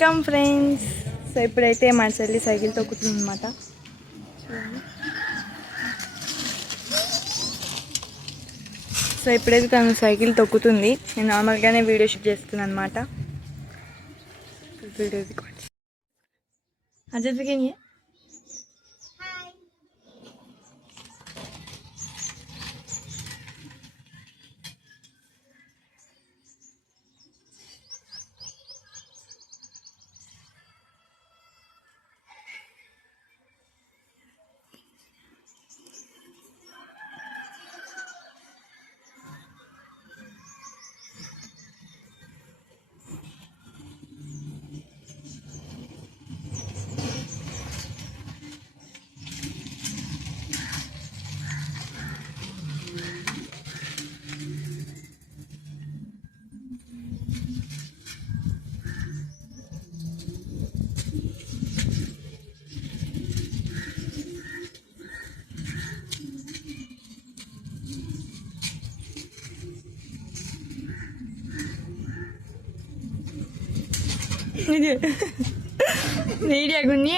Welcome friends. So ఇప్పుడైతే మా చెల్లి సైకిల్ తొక్కుతుంది అనమాట. సో ఇప్పుడైతే తను సైకిల్ తొక్కుతుంది. నేను నార్మల్గానే వీడియో షూట్ చేస్తున్నాను అనమాట. వీడియో అజయ్కి వీడియో గున్నీ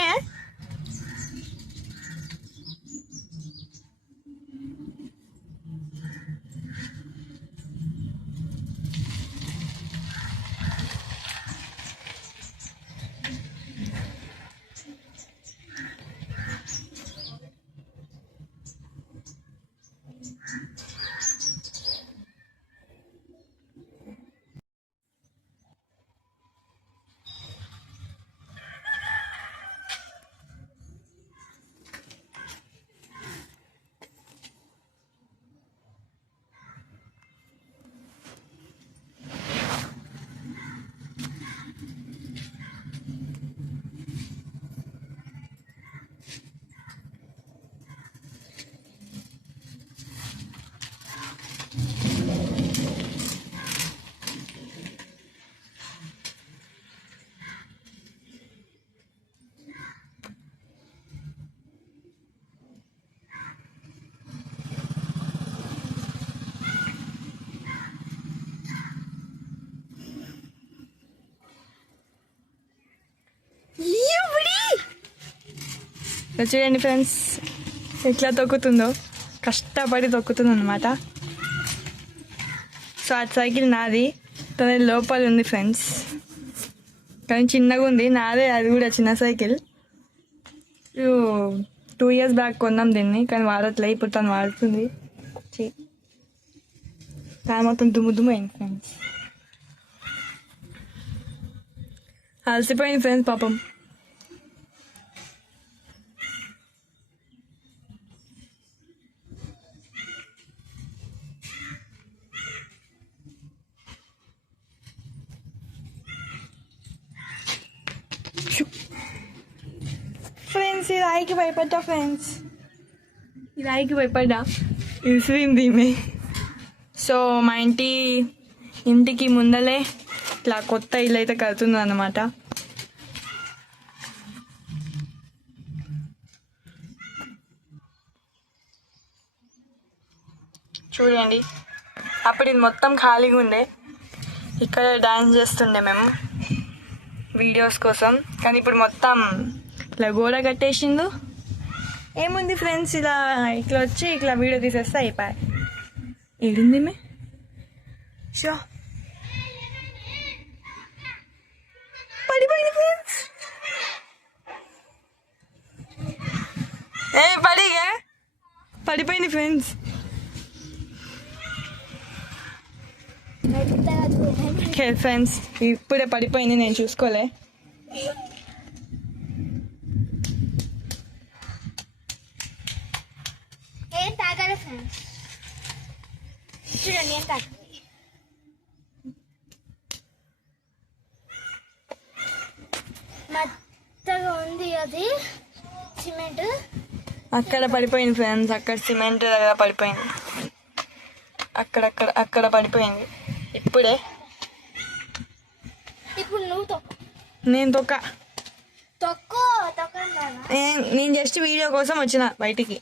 చూడండి ఫ్రెండ్స్ ఎట్లా తొక్కుతుందో. కష్టపడి తొక్కుతుంది అనమాట. సో ఆ సైకిల్ నాది, తన లోపల ఉంది ఫ్రెండ్స్. కానీ చిన్నగా ఉంది, నాదే అది కూడా చిన్న సైకిల్. 2 years బ్యాక్ కొన్నాం దీన్ని, కానీ వాడట్లే. ఇప్పుడు తను వాడుతుంది. తను మొత్తం దుమ్ము అయింది ఫ్రెండ్స్. అలసిపోయింది ఫ్రెండ్స్ పాపం. ఫ్రెండ్స్ ఈ రాయికి భయపడ్డా ఫ్రెండ్స్, ఈ రాయికి భయపడ్డా, విసిరింది ఈమె. సో మా ఇంటికి ముందలే ఇట్లా కొత్త ఇల్లు అయితే కడుతుంది అన్నమాట. చూడండి, అప్పుడు ఇది మొత్తం ఖాళీగా ఉండే. ఇక్కడ డాన్స్ చేస్తుండే మేము వీడియోస్ కోసం. కానీ ఇప్పుడు మొత్తం ఇట్లా గోడ కట్టేసిండు. ఏముంది ఫ్రెండ్స్, ఇట్లా వచ్చి ఇట్లా వీడియో తీసేస్తే అయిపోయి. ఏడుంది మే షో పడిపోయింది ఫ్రెండ్స్. పడిపోయింది ఫ్రెండ్స్. ఓకే ఫ్రెండ్స్, ఇప్పుడే పడిపోయింది, నేను చూసుకోలే. చూడండి ఏం తాగ మెత్తగా ఉంది. అది సిమెంట్ అక్కడ పడిపోయింది ఫ్రెండ్స్. అక్కడ సిమెంట్ పడిపోయింది. అక్కడ పడిపోయింది. ఇప్పుడు నువ్వు నేను తొక్కు నేను జస్ట్ వీడియో కోసం వచ్చిన బయటికి.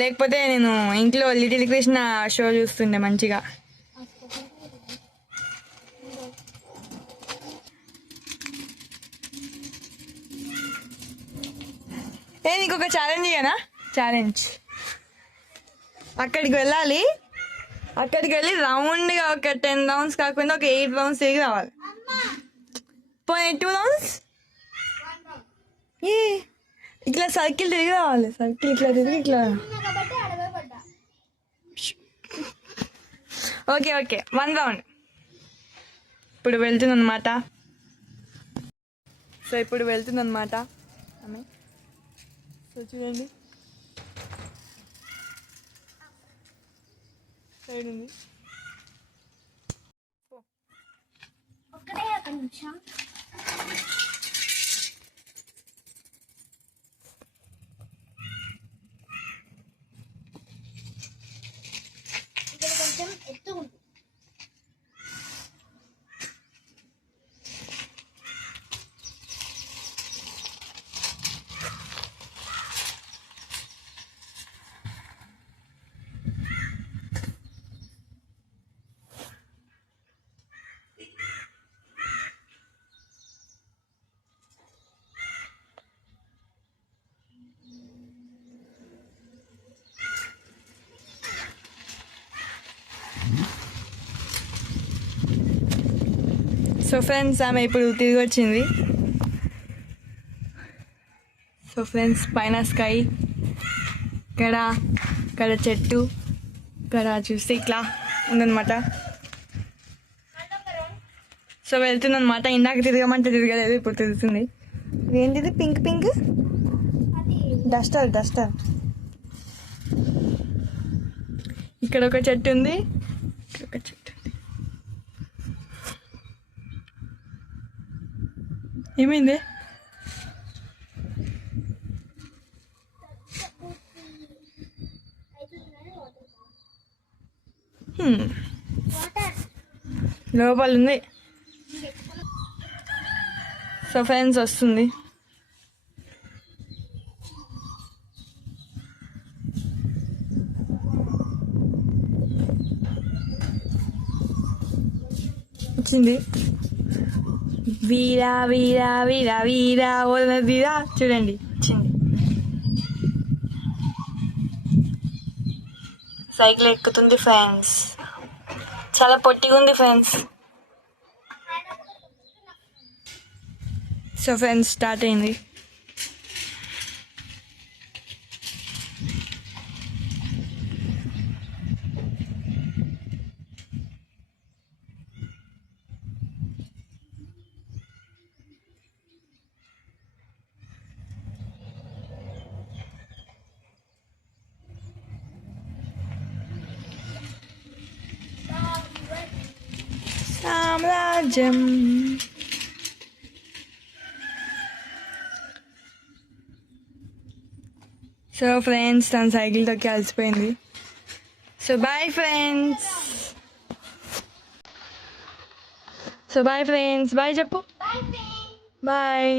లేకపోతే నేను ఇంట్లో లిటిల్ కృష్ణ షో చూస్తుండే మంచిగా. నీకు ఒక ఛాలెంజ్ ఇయ్యనా? ఛాలెంజ్, అక్కడికి వెళ్ళాలి, అక్కడికి వెళ్ళి రౌండ్గా ఒక 10 రౌండ్స్ కాకుండా ఒక 8 రౌండ్స్ తిరిగి రావాలి. పోయి 2 రౌండ్స్ ఏ ఇట్లా సర్కిల్ తిరిగి రావాలి. సర్కిల్ ఇట్లా తిరిగి ఇట్లా. ఓకే 1 రౌండ్. ఇప్పుడు వెళ్తుందన్నమాట. సో ఇప్పుడు వెళ్తుందన్నమాట ఆమె. సో చూడండి, సైడ్ ఉంది. ఒక్కడే ఒక నిమిషం. ఇక్కడ కొంచెం ఎత్తుకుంది. సో ఫ్రెండ్స్, ఆమె ఇప్పుడు తిరిగి వచ్చింది. సో ఫ్రెండ్స్, పైన స్కై, ఇక్కడ చెట్టు, ఇక్కడ చూస్తే ఇట్లా ఉందన్నమాట. సో వెళ్తుందన్నమాట. ఇందాక తిరగమంటే తిరగలేదు, ఇప్పుడు తిరుగుతుంది. ఏంటిది పింక్ అది డస్టర్. ఇక్కడ ఒక చెట్టు ఉంది, ఇక్కడ ఒక చెట్టు ఉంది. ఏమైంది? వాటర్ లోపల ఉంది. సో ఫ్రెండ్స్ వస్తుంది. వచ్చింది. వీరా వీరా వీరా వీరా వీరా, చూడండి వచ్చింది. సైకిల్ ఎక్కుతుంది ఫ్రెండ్స్. చాలా పొట్టిగా ఉంది ఫ్రెండ్స్. సో ఫ్రెండ్స్, స్టార్ట్ అయింది. సామ్రాజ్యం. సో ఫ్రెండ్స్, తన సైకిల్ తొక్కి అలసిపోయింది. So bye friends. బాయ్ చెప్పు. బాయ్.